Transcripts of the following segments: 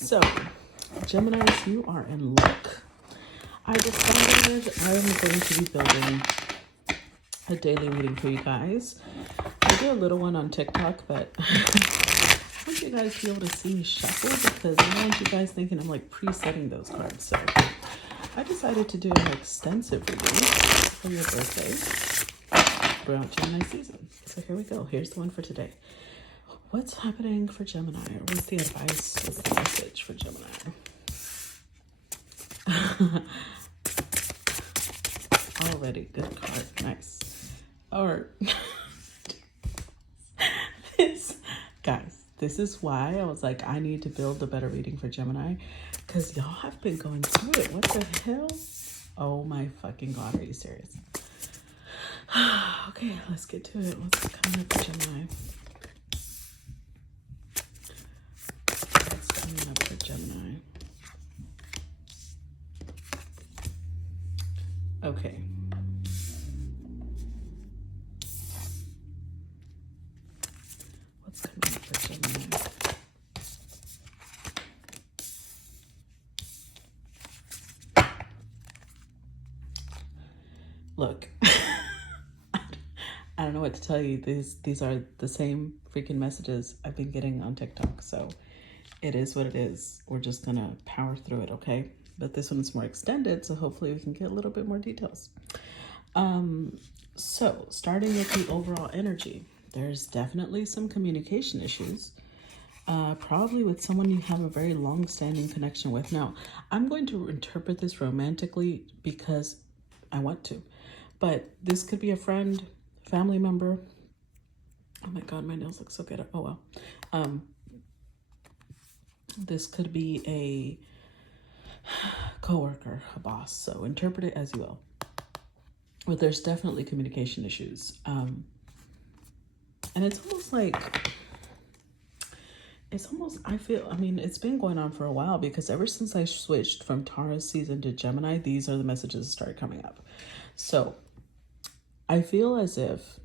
So, Geminis, you are in luck. I decided I am going to be building a daily reading for you guys. I do a little one on TikTok, but I want you guys to be able to see me shuffle because I don't want you guys thinking I'm like presetting those cards. So, I decided to do an extensive reading for your birthday throughout Gemini season. So, here we go. Here's the one for today. What's happening for Gemini? Or what's the advice? What's the message for Gemini? Already good card. Nice. Or this is why I was like, I need to build a better reading for Gemini because y'all have been going through it. What the hell? Oh my fucking God. Are you serious? Okay, let's get to it. What's coming up for Gemini? Coming up for Gemini. Okay. What's coming up for Gemini? Look, I don't know what to tell you. These are the same freaking messages I've been getting on TikTok. So it is what it is. We're just going to power through it, okay? But this one is more extended, so hopefully we can get a little bit more details. So starting with the overall energy, there's definitely some communication issues, probably with someone you have a very long-standing connection with. Now, I'm going to interpret this romantically because I want to, but this could be a friend, family member. Oh my God, my nails look so good. Oh well. This could be a coworker, a boss. So interpret it as you will. But there's definitely communication issues. And it's almost like, I feel, I mean, it's been going on for a while because ever since I switched from Taurus season to Gemini, these are the messages that started coming up. So I feel as if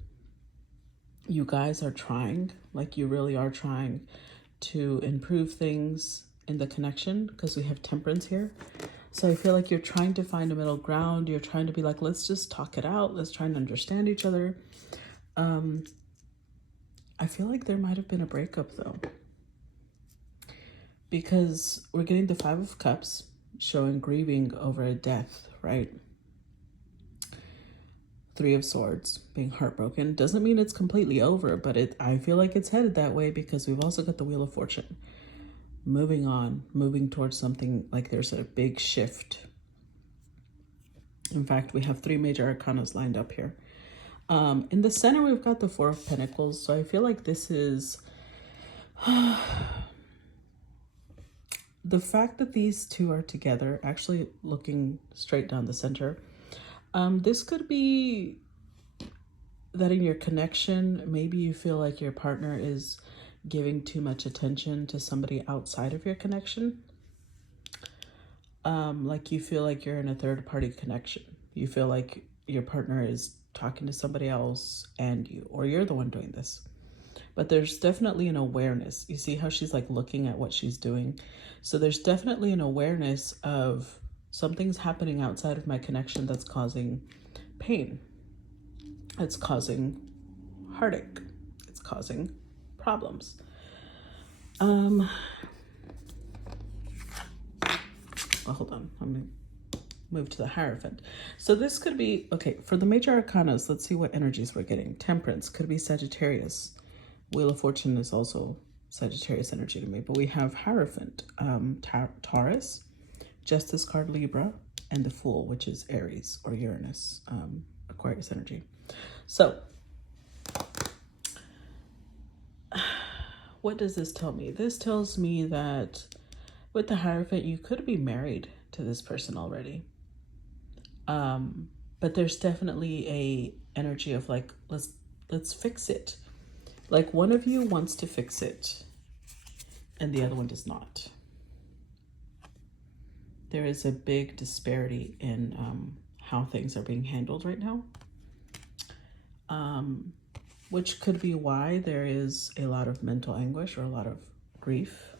you guys are trying, like you really are trying to improve things in the connection because we have Temperance here. So I feel like you're trying to find a middle ground. You're trying to be like, let's just talk it out. Let's try and understand each other. I feel like there might have been a breakup though, because we're getting the 5 of Cups showing grieving over a death, right? 3 of Swords, being heartbroken. Doesn't mean it's completely over, but I feel like it's headed that way because we've also got the Wheel of Fortune. Moving on, moving towards something like there's a big shift. In fact, we have 3 major arcanas lined up here. In the center, we've got the 4 of Pentacles. So I feel like this is the fact that these two are together, actually looking straight down the center. This could be that in your connection, maybe you feel like your partner is giving too much attention to somebody outside of your connection. Like you feel like you're in a third party connection. You feel like your partner is talking to somebody else and you're the one doing this. But there's definitely an awareness. You see how she's like looking at what she's doing. So there's definitely an awareness of something's happening outside of my connection that's causing pain. It's causing heartache. It's causing problems. Well, hold on. I'm going to move to the Hierophant. So this could be, okay, for the major arcanas, let's see what energies we're getting. Temperance could be Sagittarius. Wheel of Fortune is also Sagittarius energy to me. But we have Hierophant, Taurus, Justice card Libra, and the Fool, which is Aries or Uranus, Aquarius energy. So what does this tell me? This tells me that with the Hierophant, you could be married to this person already. But there's definitely a energy of like, let's fix it. Like one of you wants to fix it and the other one does not. There is a big disparity in how things are being handled right now. Which could be why there is a lot of mental anguish or a lot of grief.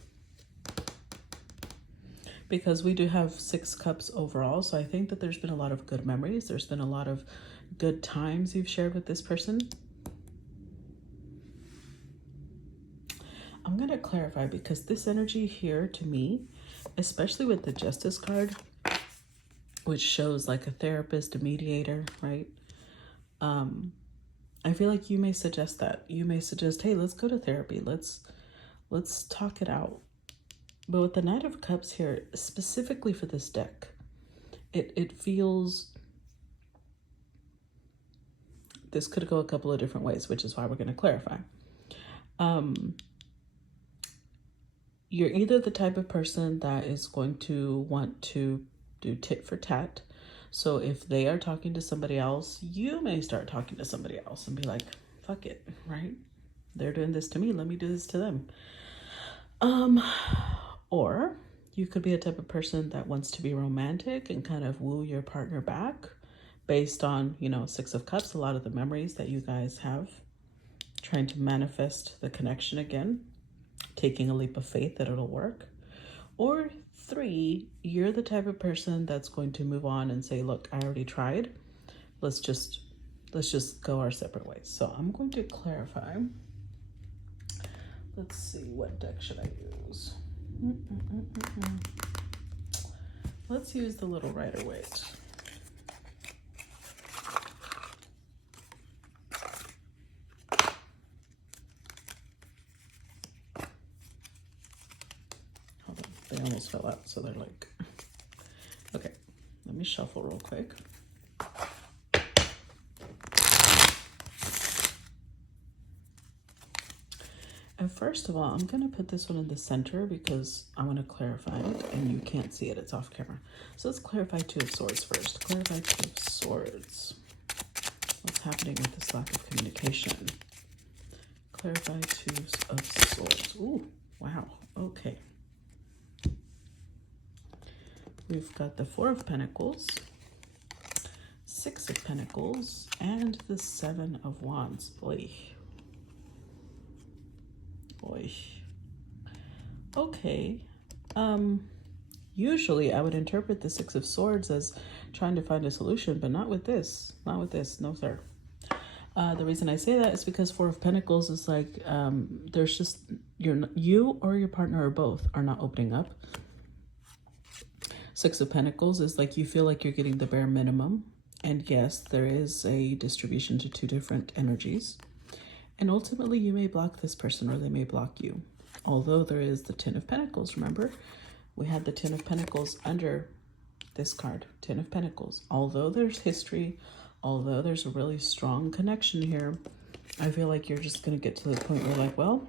because we do have 6 cups overall. So I think that there's been a lot of good memories. There's been a lot of good times you've shared with this person. I'm going to clarify, because this energy here to me, especially with the Justice card, which shows like a therapist, a mediator, right? I feel like you may suggest that. You may suggest, hey, let's go to therapy. Let's talk it out. But with the Knight of Cups here, specifically for this deck, it feels, this could go a couple of different ways, which is why we're going to clarify. You're either the type of person that is going to want to do tit for tat. So if they are talking to somebody else, you may start talking to somebody else and be like, fuck it, right? They're doing this to me, let me do this to them. Or you could be a type of person that wants to be romantic and kind of woo your partner back based on, you know, 6 of Cups, a lot of the memories that you guys have, trying to manifest the connection again, taking a leap of faith that it'll work. Or 3, you're the type of person that's going to move on and say, look, I already tried. Let's just go our separate ways. So I'm going to clarify. Let's see, what deck should I use? Let's use the Little Rider-Waite. Hold on, they almost fell out, so they're like, okay, let me shuffle real quick. And first of all, I'm going to put this one in the center because I want to clarify it, and you can't see it. It's off camera. So let's clarify 2 of Swords first. Clarify 2 of Swords. What's happening with this lack of communication? Clarify 2 of Swords. Ooh, wow. Okay. We've got the 4 of Pentacles, 6 of Pentacles, and the 7 of Wands. Boy. Okay. Usually I would interpret the 6 of Swords as trying to find a solution, but not with this. Not with this. No, sir. The reason I say that is because 4 of Pentacles is like, there's just, you or your partner or both are not opening up. 6 of Pentacles is like you feel like you're getting the bare minimum. And yes, there is a distribution to 2 different energies. And ultimately, you may block this person or they may block you. Although there is the 10 of Pentacles. Remember, we had the 10 of Pentacles under this card, 10 of Pentacles. Although there's history, although there's a really strong connection here, I feel like you're just going to get to the point where like, well,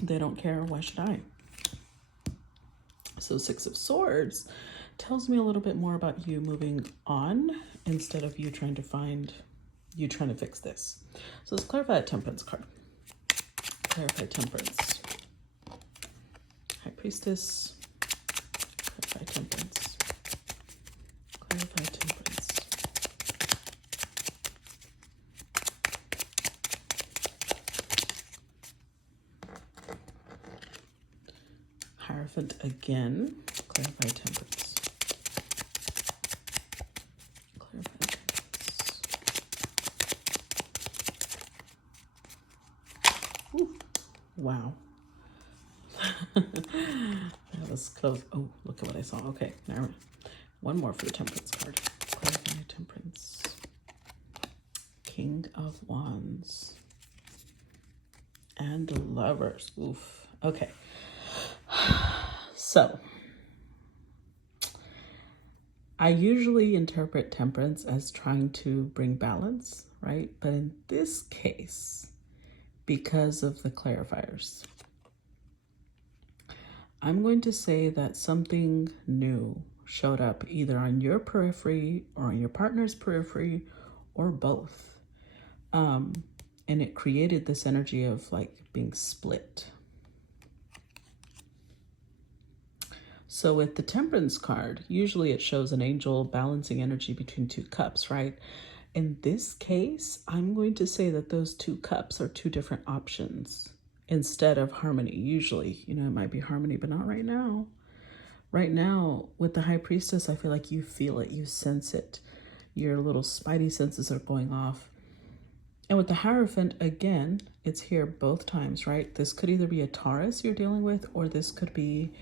they don't care. Why should I? So 6 of Swords tells me a little bit more about you moving on instead of you trying to fix this. So let's clarify a Temperance card. Clarify Temperance. High Priestess. Clarify Temperance. Clarify Temperance. Hierophant again. Clarify Temperance. Clarify Temperance. Ooh, wow. That was close. Oh, look at what I saw. Okay, now one more for the Temperance card. Clarify Temperance. King of Wands. And the Lovers. Oof. Okay. So, I usually interpret Temperance as trying to bring balance, right? But in this case, because of the clarifiers, I'm going to say that something new showed up either on your periphery or on your partner's periphery or both. And it created this energy of like being split. So with the Temperance card, usually it shows an angel balancing energy between 2 cups, right? In this case, I'm going to say that those 2 cups are 2 different options instead of harmony. Usually, you know, it might be harmony, but not right now. Right now, with the High Priestess, I feel like you feel it, you sense it. Your little spidey senses are going off. And with the Hierophant, again, it's here both times, right? This could either be a Taurus you're dealing with, or this could be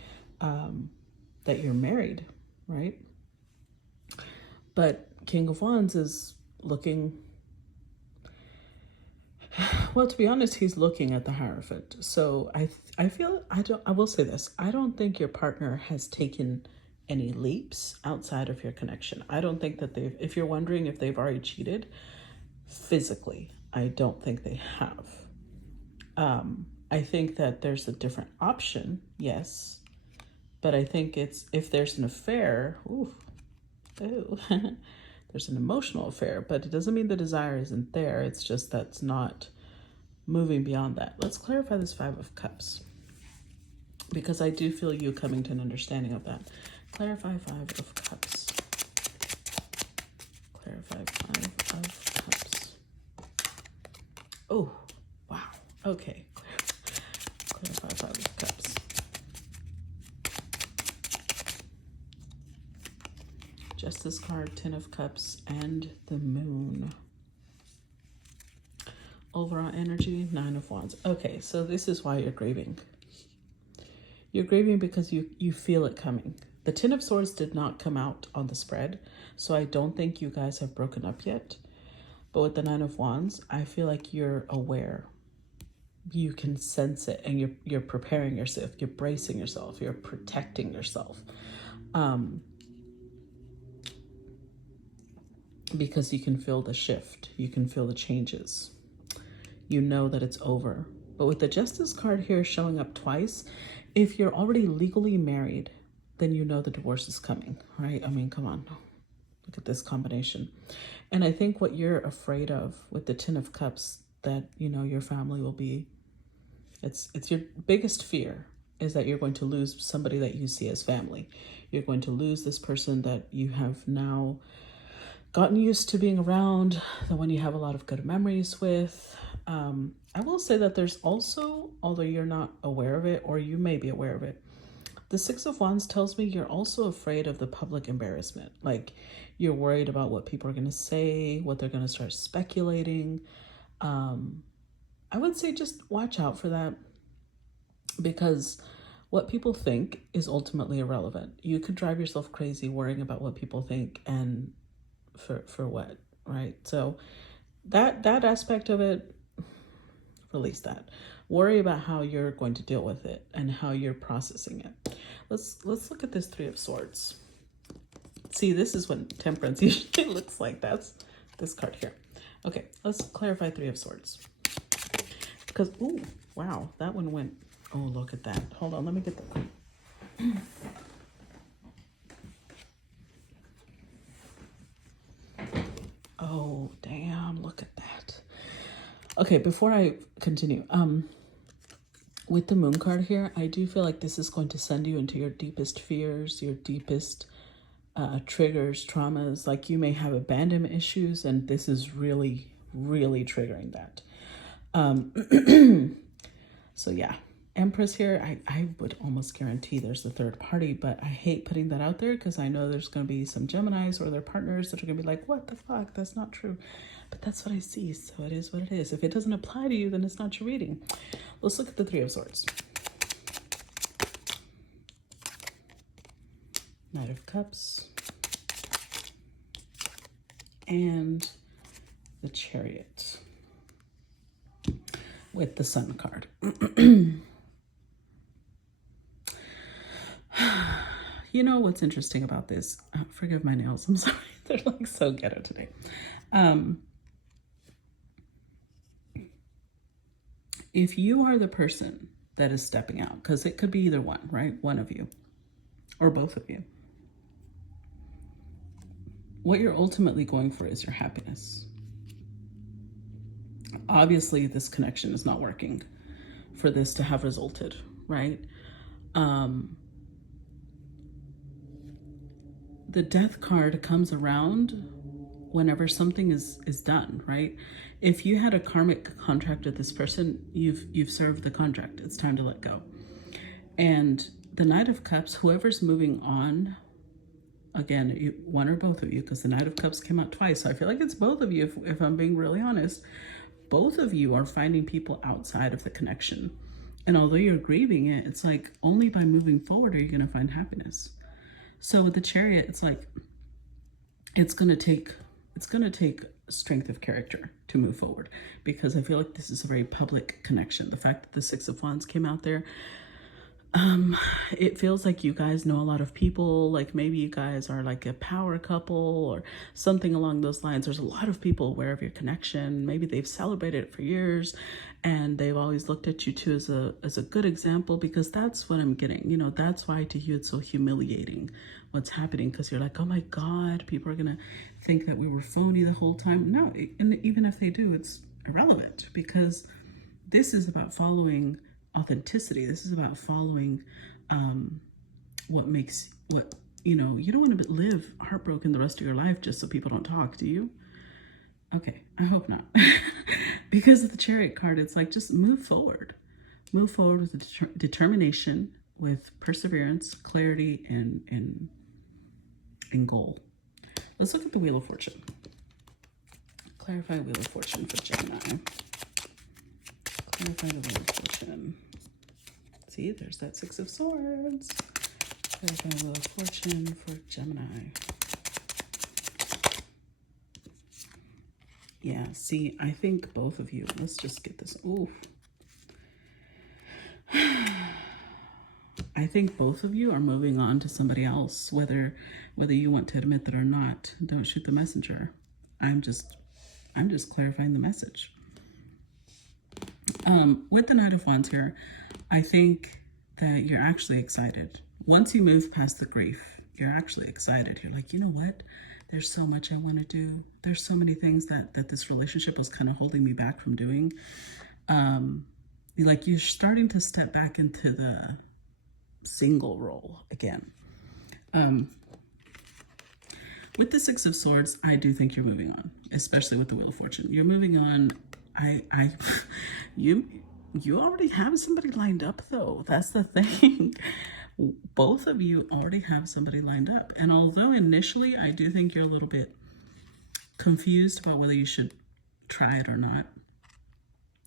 that you're married, right? But King of Wands is looking, well, to be honest, he's looking at the Hierophant. So I will say this. I don't think your partner has taken any leaps outside of your connection. I don't think that if you're wondering if they've already cheated physically, I don't think they have. I think that there's a different option, yes. But I think if there's an affair, there's an emotional affair, but it doesn't mean the desire isn't there. It's just that's not moving beyond that. Let's clarify this Five of Cups, because I do feel you coming to an understanding of that. Clarify Five of Cups. Clarify Five of Cups. Oh, wow. Okay. Clarify Five of Cups. Justice card, Ten of Cups, and the Moon. Overall energy, Nine of Wands. Okay, so this is why you're grieving. You're grieving because you feel it coming. The Ten of Swords did not come out on the spread, so I don't think you guys have broken up yet. But with the Nine of Wands, I feel like you're aware. You can sense it, and you're preparing yourself. You're bracing yourself. You're protecting yourself. Because you can feel the shift. You can feel the changes. You know that it's over. But with the Justice card here showing up twice, if you're already legally married, then you know the divorce is coming, right? I mean, come on. Look at this combination. And I think what you're afraid of with the Ten of Cups, that, you know, your family will be, it's your biggest fear is that you're going to lose somebody that you see as family. You're going to lose this person that you have now gotten used to being around, the one you have a lot of good memories with. I will say that there's also, although you're not aware of it, or you may be aware of it, the Six of Wands tells me you're also afraid of the public embarrassment. Like, you're worried about what people are going to say, what they're going to start speculating. I would say just watch out for that, because what people think is ultimately irrelevant. You could drive yourself crazy worrying about what people think, and for what, right? So that aspect of it, release that. Worry about how you're going to deal with it and how you're processing it. Let's look at this Three of Swords. See, this is what Temperance usually looks like. That's this card here. Okay, let's clarify Three of Swords. Because, ooh, wow, that one went, oh, look at that. Hold on, let me get that. Oh, damn, look at that. Okay, before I continue, with the Moon card here, I do feel like this is going to send you into your deepest fears, your deepest triggers, traumas. Like, you may have abandonment issues, and this is really, really triggering that. So yeah, Empress here, I would almost guarantee there's a third party, but I hate putting that out there because I know there's going to be some Geminis or their partners that are going to be like, what the fuck? That's not true. But that's what I see, so it is what it is. If it doesn't apply to you, then it's not your reading. Let's look at the Three of Swords. Knight of Cups. And the Chariot. With the Sun card. You know what's interesting about this? Forgive my nails, I'm sorry. They're like so ghetto today. If you are the person that is stepping out, because it could be either one, right? One of you or both of you. What you're ultimately going for is your happiness. Obviously, this connection is not working for this to have resulted, right? The Death card comes around whenever something is done, right? If you had a karmic contract with this person, you've served the contract. It's time to let go. And the Knight of Cups, whoever's moving on, again, one or both of you, because the Knight of Cups came out twice. So I feel like it's both of you, if I'm being really honest. Both of you are finding people outside of the connection. And although you're grieving it, it's like only by moving forward are you going to find happiness. So with the Chariot, it's like it's going to take strength of character to move forward, because I feel like this is a very public connection. The fact that the Six of Wands came out there, it feels like you guys know a lot of people, like maybe you guys are like a power couple or something along those lines. There's a lot of people aware of your connection. Maybe they've celebrated it for years and they've always looked at you too as a good example, because that's what I'm getting. You know, that's why to you it's so humiliating what's happening, because you're like, oh my God, people are gonna think that we were phony the whole time. No, and even if they do, it's irrelevant, because this is about following authenticity. This is about following what you know. You don't want to live heartbroken the rest of your life just so people don't talk, do you? Okay, I hope not. Because of the Chariot card, it's like just move forward with determination, with perseverance, clarity, and goal. Let's look at the Wheel of Fortune. Clarify Wheel of Fortune for Gemini. Clarify the Wheel of Fortune. See, there's that Six of Swords. Clarify the Wheel of Fortune for Gemini. Yeah, see, I think both of you, let's just get this. Ooh. I think both of you are moving on to somebody else, whether you want to admit that or not. Don't shoot the messenger. I'm just clarifying the message. With the Knight of Wands here, I think that you're actually excited. Once you move past the grief, you're actually excited. You're like, you know what? There's so much I want to do. There's so many things that this relationship was kind of holding me back from doing. You're starting to step back into the single role again. With the Six of Swords, I do think you're moving on, especially with the Wheel of Fortune. You're moving on. You already have somebody lined up, though. That's the thing. Both of you already have somebody lined up. And although initially I do think you're a little bit confused about whether you should try it or not,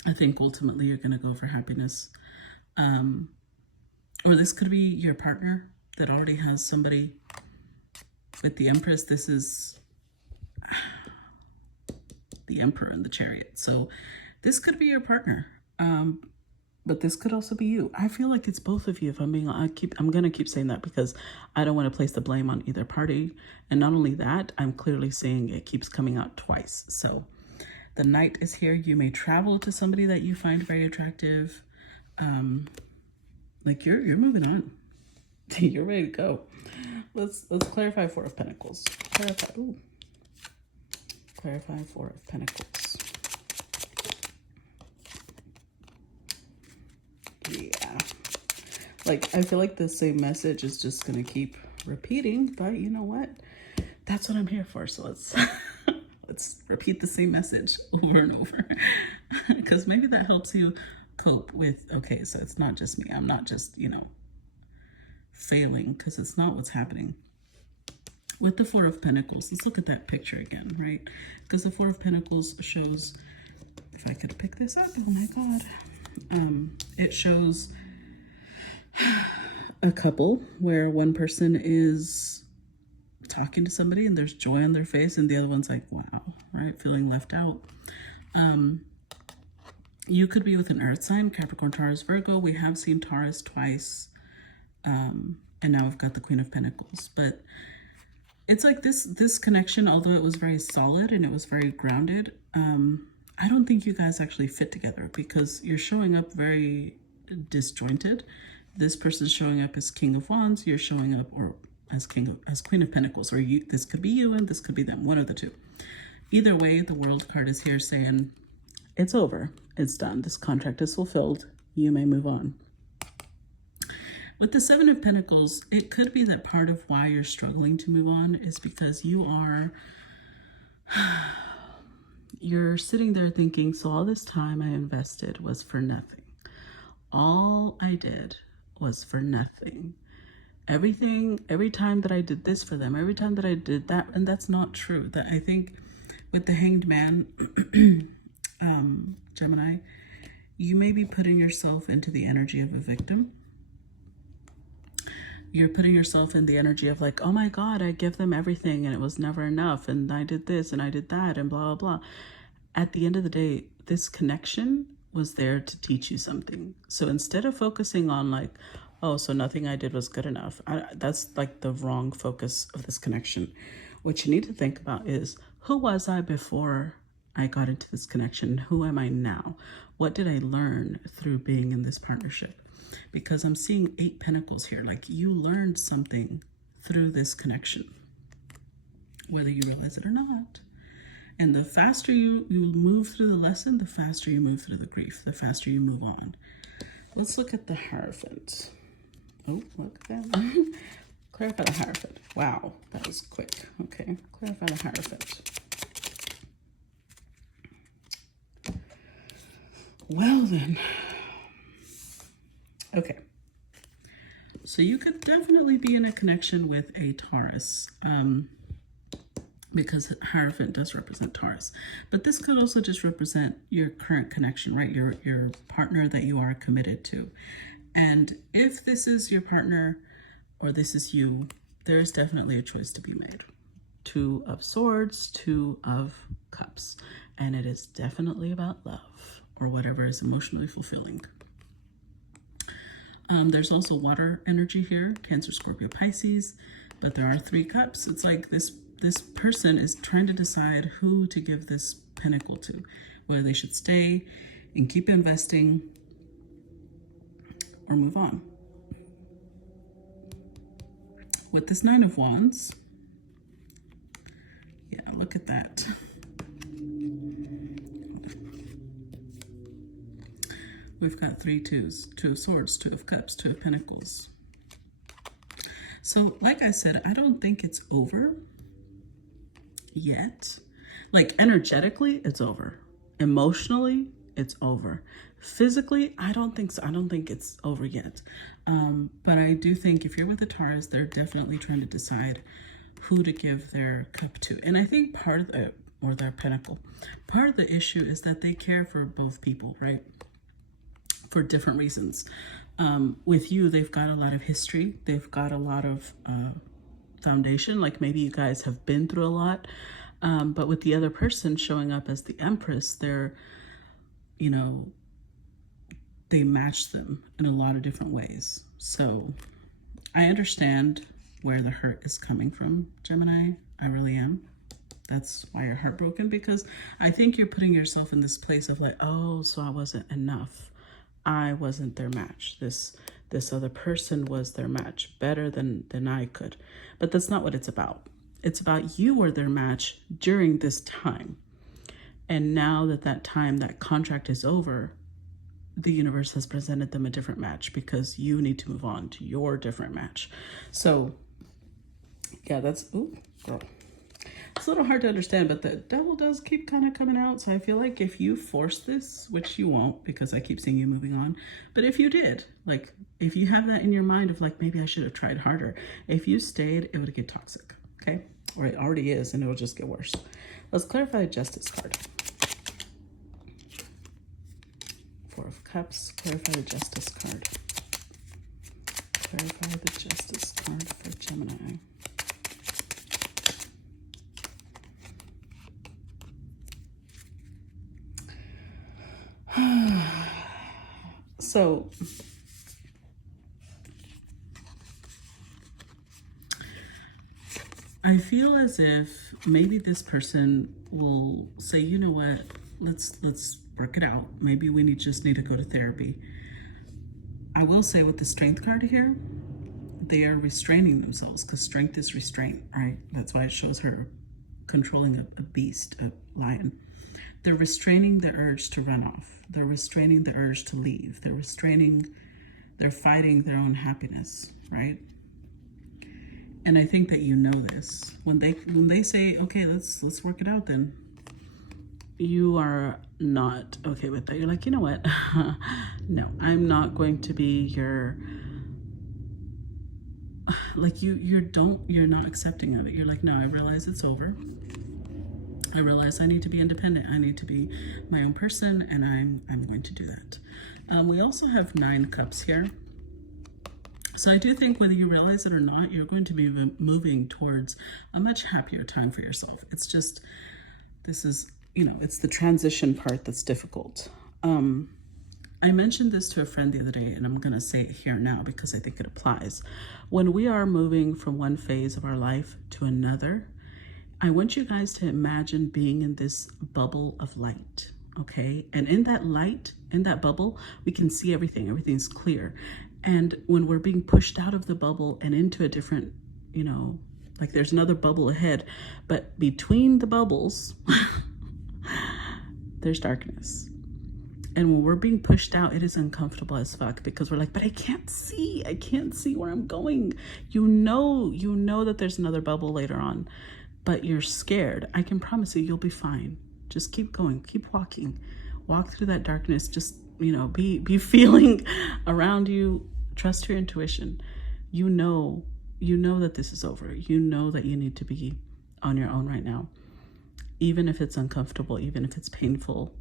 I think ultimately you're going to go for happiness. Or this could be your partner that already has somebody. With the Empress, this is the Emperor and the Chariot. So this could be your partner. But this could also be you. I feel like it's both of you. If I'm being, I'm going to keep saying that because I don't want to place the blame on either party. And not only that, I'm clearly saying it keeps coming out twice. So the Knight is here. You may travel to somebody that you find very attractive. Like you're moving on. You're ready to go. Let's clarify Four of Pentacles. Clarify Four of Pentacles. Yeah. Like, I feel like the same message is just going to keep repeating, but you know what? That's what I'm here for. So let's repeat the same message over and over. Because maybe that helps you cope with, okay, so it's not just me. I'm not just, failing, because it's not what's happening. With the Four of Pentacles, let's look at that picture again, right? Because the Four of Pentacles shows, if I could pick this up, oh my God. It shows a couple where one person is talking to somebody and there's joy on their face, and the other one's like, wow, right? Feeling left out. You could be with an earth sign, Capricorn, Taurus, Virgo. We have seen Taurus twice. And now we've got the Queen of Pentacles. But it's like this connection, although it was very solid and it was very grounded, I don't think you guys actually fit together, because you're showing up very disjointed. This person's showing up as King of Wands, you're showing up or as Queen of Pentacles, or this could be you and this could be them, one of the two. Either way, the World card is here saying it's over, it's done, this contract is fulfilled, you may move on. With the Seven of Pentacles, it could be that part of why you're struggling to move on is because you're sitting there thinking, so all this time I invested was for nothing. All I did was for nothing. Every time that I did this for them, every time that I did that, and that's not true. That I think with the Hanged Man, Gemini, you may be putting yourself into the energy of a victim. You're putting yourself in the energy of like, oh my God, I give them everything and it was never enough. And I did this and I did that and blah, blah, blah. At the end of the day, this connection was there to teach you something. So instead of focusing on like, oh, so nothing I did was good enough. That's like the wrong focus of this connection. What you need to think about is, who was I before I got into this connection? Who am I now? What did I learn through being in this partnership? Because I'm seeing 8 pentacles here. Like, you learned something through this connection, whether you realize it or not. And the faster you move through the lesson, the faster you move through the grief, the faster you move on. Let's look at the Hierophant. Oh, look at that. Clarify the Hierophant. Wow, that was quick. Okay, clarify the Hierophant. Well then. Okay. So you could definitely be in a connection with a Taurus, because Hierophant does represent Taurus. But this could also just represent your current connection, right? Your partner that you are committed to. And if this is your partner or this is you, there's definitely a choice to be made. 2 of Swords, 2 of Cups. And it is definitely about love or whatever is emotionally fulfilling. There's also water energy here, Cancer, Scorpio, Pisces, but there are 3 cups. It's like this person is trying to decide who to give this pentacle to, whether they should stay and keep investing or move on. With this 9 of Wands, yeah, look at that. We've got 3 2s, 2 of Swords, 2 of Cups, 2 of Pentacles. So like I said, I don't think it's over yet. Like energetically, it's over. Emotionally, it's over. Physically, I don't think so. I don't think it's over yet. But I do think if you're with a Taurus, they're definitely trying to decide who to give their cup to. And I think part of the, or their pentacle, part of the issue is that they care for both people, right? For different reasons. With you, they've got a lot of history. They've got a lot of foundation. Like maybe you guys have been through a lot. But with the other person showing up as the Empress, they're, you know, they match them in a lot of different ways. So I understand where the hurt is coming from, Gemini. I really am. That's why you're heartbroken, because I think you're putting yourself in this place of like, oh, so I wasn't enough. I wasn't their match. This other person was their match, better than I could. But that's not what it's about. It's about you were their match during this time. And now that time, that contract is over, the universe has presented them a different match because you need to move on to your different match. So yeah, that's, ooh, girl. It's a little hard to understand, but the devil does keep kind of coming out. So I feel like if you force this, which you won't because I keep seeing you moving on, but if you did, like if you have that in your mind of like, maybe I should have tried harder, if you stayed, it would get toxic, okay? Or it already is, and it'll just get worse. Let's clarify the Justice card. 4 of Cups, clarify the Justice card. Clarify the Justice card for Gemini. So I feel as if maybe this person will say, you know what, let's work it out. Maybe we just need to go to therapy. I will say with the Strength card here, they are restraining themselves because strength is restraint, right? That's why it shows her controlling a beast, a lion. They're restraining the urge to run off. They're restraining the urge to leave. They're fighting their own happiness, right? And I think that you know this. When they say, okay, let's work it out, then you are not okay with that. You're like, you know what? No, I'm not going to be your like you're not accepting of it. You're like, no, I realize it's over. I realize I need to be independent. I need to be my own person, and I'm going to do that. We also have 9 cups here. So I do think whether you realize it or not, you're going to be moving towards a much happier time for yourself. It's just, this is, it's the transition part that's difficult. I mentioned this to a friend the other day, and I'm going to say it here now because I think it applies. When we are moving from one phase of our life to another, I want you guys to imagine being in this bubble of light, okay? And in that light, in that bubble, we can see everything. Everything's clear. And when we're being pushed out of the bubble and into a different, like there's another bubble ahead, but between the bubbles, there's darkness. And when we're being pushed out, it is uncomfortable as fuck because we're like, but I can't see where I'm going. You know that there's another bubble later on, but you're scared. I can promise you'll be fine. Just keep going, keep walking, walk through that darkness. Just, be feeling around you. Trust your intuition. You know that this is over. You know that you need to be on your own right now. Even if it's uncomfortable, even if it's painful,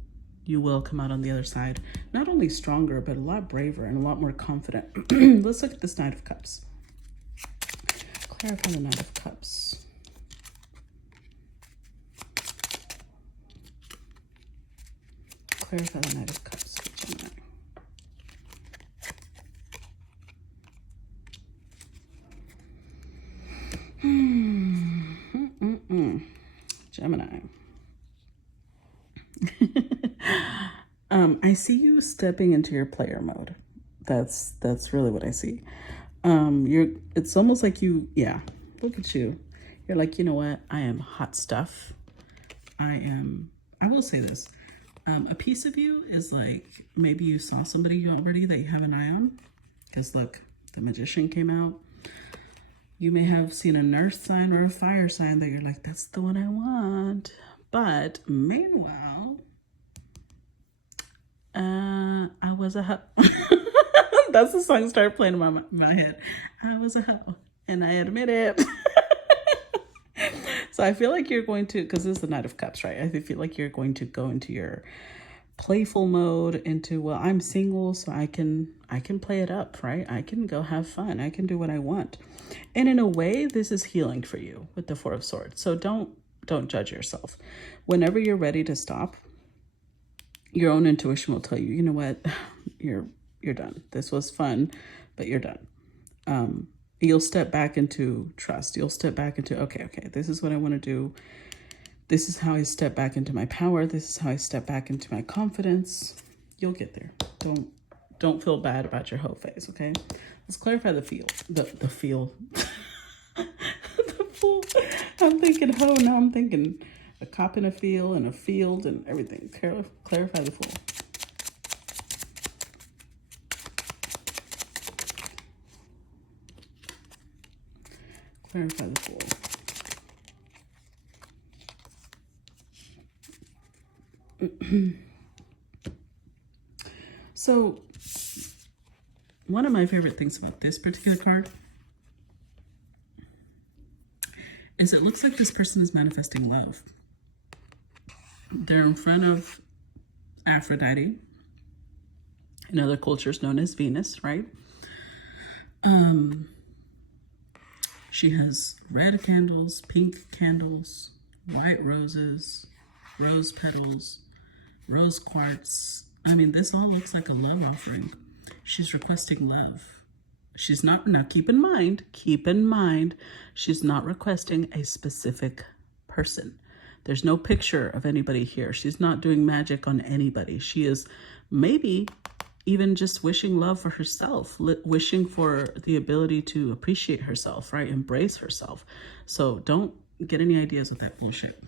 you will come out on the other side, not only stronger, but a lot braver and a lot more confident. Let's look at this Knight of Cups. Clarify the Knight of Cups. Clarify the Knight of Cups for Gemini. Gemini. I see you stepping into your player mode. That's really what I see. It's almost like look at you. You're like, you know what? I am hot stuff. I will say this. A piece of you is like, maybe you saw somebody already that you have an eye on. Because look, the Magician came out. You may have seen an earth sign or a fire sign that you're like, that's the one I want. But meanwhile, I was a hoe. That's the song started playing in my head. I was a hoe, and I admit it. So I feel like you're going to, because this is the Knight of Cups, right? I feel like you're going to go into your playful mode, into, well, I'm single, so I can play it up, right? I can go have fun. I can do what I want. And in a way, this is healing for you with the Four of Swords. So don't judge yourself. Whenever you're ready to stop, your own intuition will tell you, you know what, you're done. This was fun, but you're done. You'll step back into trust. You'll step back into, okay, this is what I want to do. This is how I step back into my power. This is how I step back into my confidence. You'll get there. Don't feel bad about your hoe phase, okay? Let's clarify the feel. The feel. The fool. I'm thinking hoe, now I'm thinking a cop in a field and a field and everything. Clarify the fool. Clarify the fool. So, one of my favorite things about this particular card is it looks like this person is manifesting love. They're in front of Aphrodite, in other cultures known as Venus, right? She has red candles, pink candles, white roses, rose petals, rose quartz. I mean, this all looks like a love offering. She's requesting love. She's not, now keep in mind, she's not requesting a specific person. There's no picture of anybody here. She's not doing magic on anybody. She is maybe even just wishing love for herself, wishing for the ability to appreciate herself, right? Embrace herself. So don't get any ideas with that bullshit.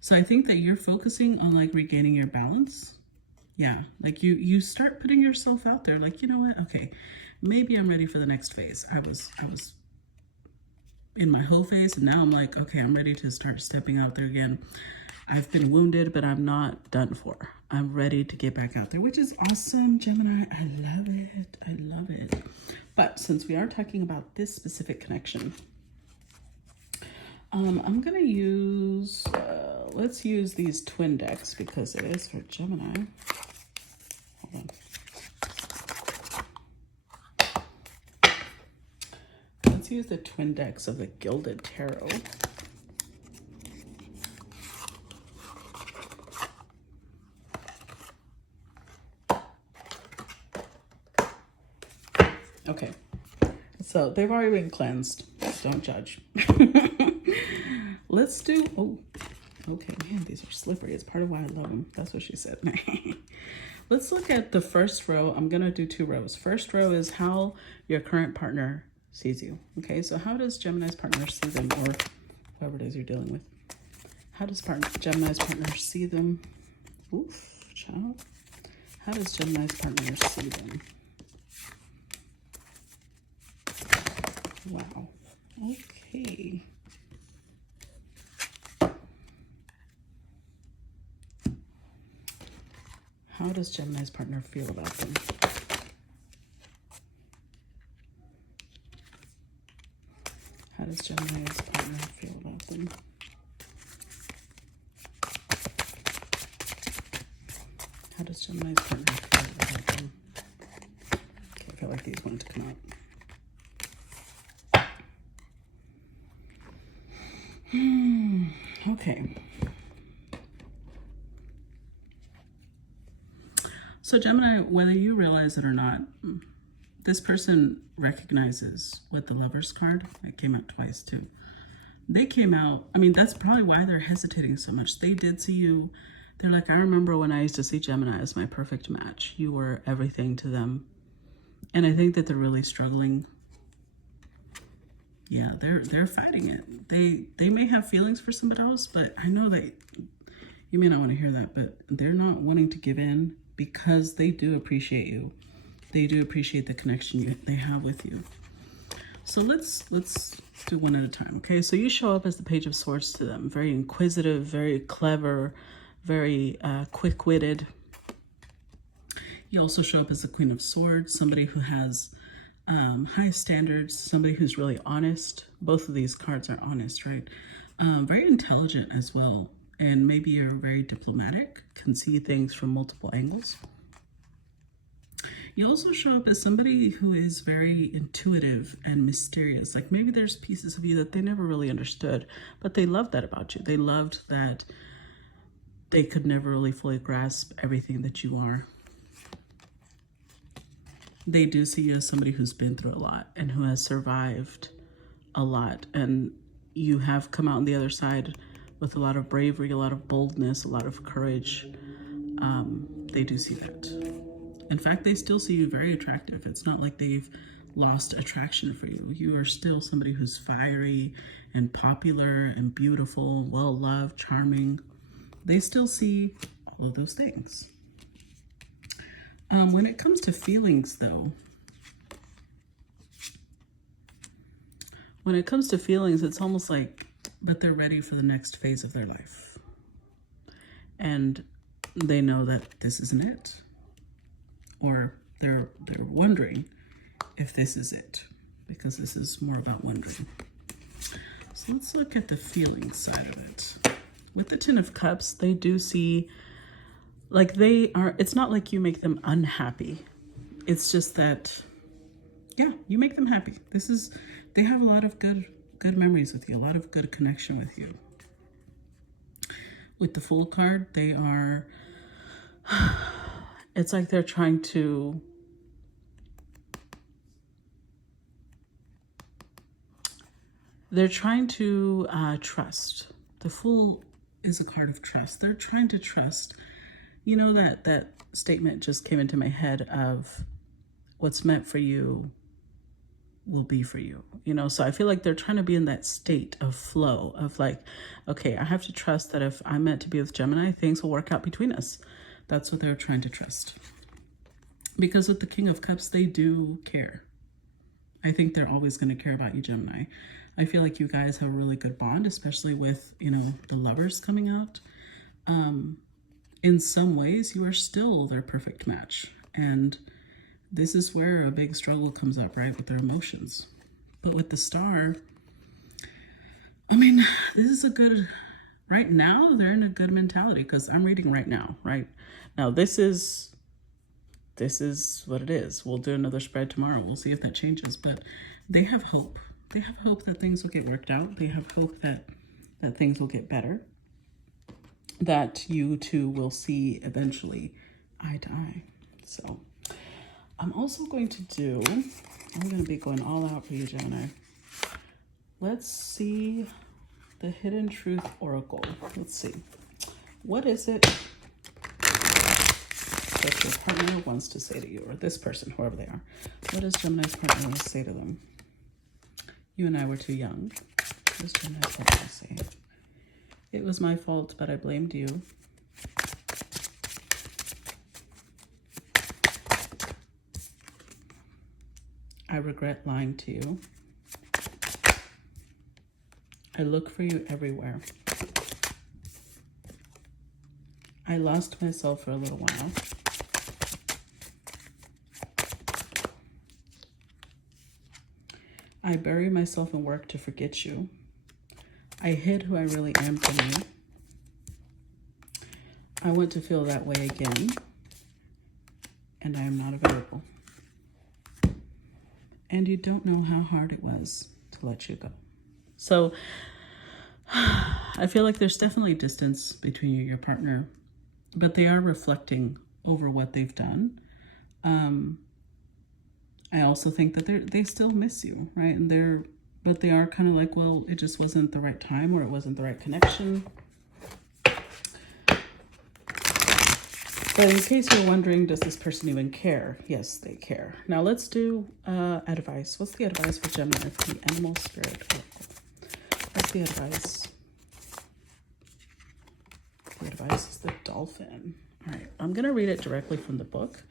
So I think that you're focusing on like regaining your balance. Yeah, like you start putting yourself out there, like, you know what? Okay, maybe I'm ready for the next phase. I was in my whole phase, and now I'm like, okay, I'm ready to start stepping out there again. I've been wounded, but I'm not done for. I'm ready to get back out there, which is awesome, Gemini. I love it. I love it. But since we are talking about this specific connection, I'm going to use, let's use these twin decks because it is for Gemini. Hold on. Let's use the twin decks of the Gilded Tarot. Okay, so they've already been cleansed. Don't judge. Let's do, oh, okay, man, these are slippery. It's part of why I love them. That's what she said. Let's look at the first row. I'm going to do 2 rows. First row is how your current partner sees you. Okay, so how does Gemini's partner see them, or whoever it is you're dealing with? How does Gemini's partner see them? Oof, child. How does Gemini's partner see them? Wow. Okay. How does Gemini's partner feel about them? How does Gemini's partner feel about them? How does Gemini's partner feel about them? Okay, I feel like these wanted to come out. Okay. So Gemini, whether you realize it or not, this person recognizes what the Lovers card, it came out twice too. They came out, I mean, that's probably why they're hesitating so much. They did see you. They're like, I remember when I used to see Gemini as my perfect match. You were everything to them. And I think that they're really struggling. Yeah, they're fighting it. They may have feelings for somebody else, but I know that you may not want to hear that, but they're not wanting to give in because they do appreciate you. They do appreciate the connection they have with you. So let's do one at a time, okay? So you show up as the Page of Swords to them. Very inquisitive, very clever, very quick-witted. You also show up as the Queen of Swords, somebody who has high standards, somebody who's really honest. Both of these cards are honest, right? Very intelligent as well. And maybe you're very diplomatic, can see things from multiple angles. You also show up as somebody who is very intuitive and mysterious. Like maybe there's pieces of you that they never really understood, but they loved that about you. They loved that they could never really fully grasp everything that you are. They do see you as somebody who's been through a lot and who has survived a lot. And you have come out on the other side with a lot of bravery, a lot of boldness, a lot of courage. They do see that. In fact, they still see you very attractive. It's not like they've lost attraction for you. You are still somebody who's fiery and popular and beautiful, well-loved, charming. They still see all of those things. When it comes to feelings, though, it's almost like, but they're ready for the next phase of their life. And they know that this isn't it. Or they're wondering if this is it, because this is more about wondering. So let's look at the feeling side of it. With the Ten of Cups, they do see, like it's not like you make them unhappy. It's just that, yeah, you make them happy. They have a lot of good memories with you, a lot of good connection with you. With the Fool card, they are, it's like they're trying to trust. The Fool is a card of trust. They're trying to trust. You know, that statement just came into my head of what's meant for you will be for you. You know, so I feel like they're trying to be in that state of flow of like, okay, I have to trust that if I'm meant to be with Gemini, things will work out between us. That's what they're trying to trust. Because with the King of Cups, they do care. I think they're always going to care about you, Gemini. I feel like you guys have a really good bond, especially with, you know, the Lovers coming out. In some ways, you are still their perfect match. And this is where a big struggle comes up, right, with their emotions. But with the Star, I mean, this is a good, right now, they're in a good mentality, because I'm reading right now, right? Now, this is what it is. We'll do another spread tomorrow. We'll see if that changes, but they have hope. They have hope that things will get worked out. They have hope that things will get better, that you two will see eventually eye to eye. So I'm also going to I'm going to be going all out for you, Gemini. Let's see the Hidden Truth Oracle. Let's see. What is it that your partner wants to say to you, or this person, whoever they are? What does Gemini's partner want to say to them? You and I were too young. What does Gemini's partner say? It was my fault, but I blamed you. I regret lying to you. I look for you everywhere. I lost myself for a little while. I bury myself in work to forget you. I hid who I really am from you. I want to feel that way again, and I am not available. And you don't know how hard it was to let you go. So I feel like there's definitely distance between you and your partner, but they are reflecting over what they've done. I also think that they still miss you, right? But they are kind of like, well, it just wasn't the right time, or it wasn't the right connection. But in case you're wondering, does this person even care? Yes, they care. Now let's do advice. What's the advice for Gemini for the Animal Spirit Oracle? What's the advice? The advice is the Dolphin. All right, I'm going to read it directly from the book,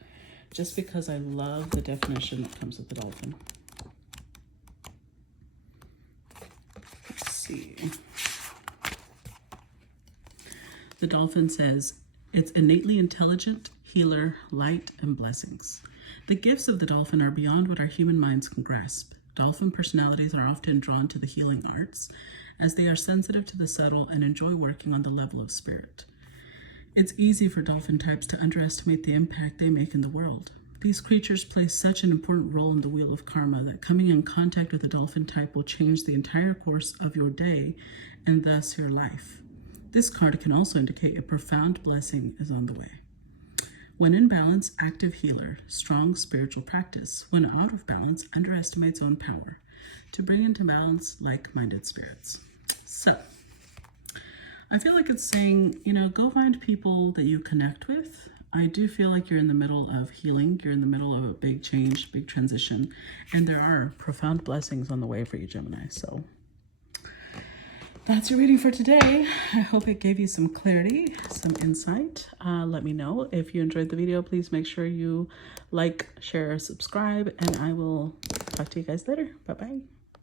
just because I love the definition that comes with the dolphin. Let's see. The dolphin says, it's innately intelligent, healer, light, and blessings. The gifts of the dolphin are beyond what our human minds can grasp. Dolphin personalities are often drawn to the healing arts, as they are sensitive to the subtle and enjoy working on the level of spirit. It's easy for dolphin types to underestimate the impact they make in the world. These creatures play such an important role in the wheel of karma that coming in contact with a dolphin type will change the entire course of your day and thus your life. This card can also indicate a profound blessing is on the way. When in balance, active healer, strong spiritual practice. When out of balance, underestimates own power. To bring into balance like-minded spirits. So, I feel like it's saying, go find people that you connect with. I do feel like you're in the middle of healing. You're in the middle of a big change, big transition. And there are profound blessings on the way for you, Gemini. So that's your reading for today. I hope it gave you some clarity, some insight. Let me know if you enjoyed the video. Please make sure you like, share, subscribe, and I will talk to you guys later. Bye-bye.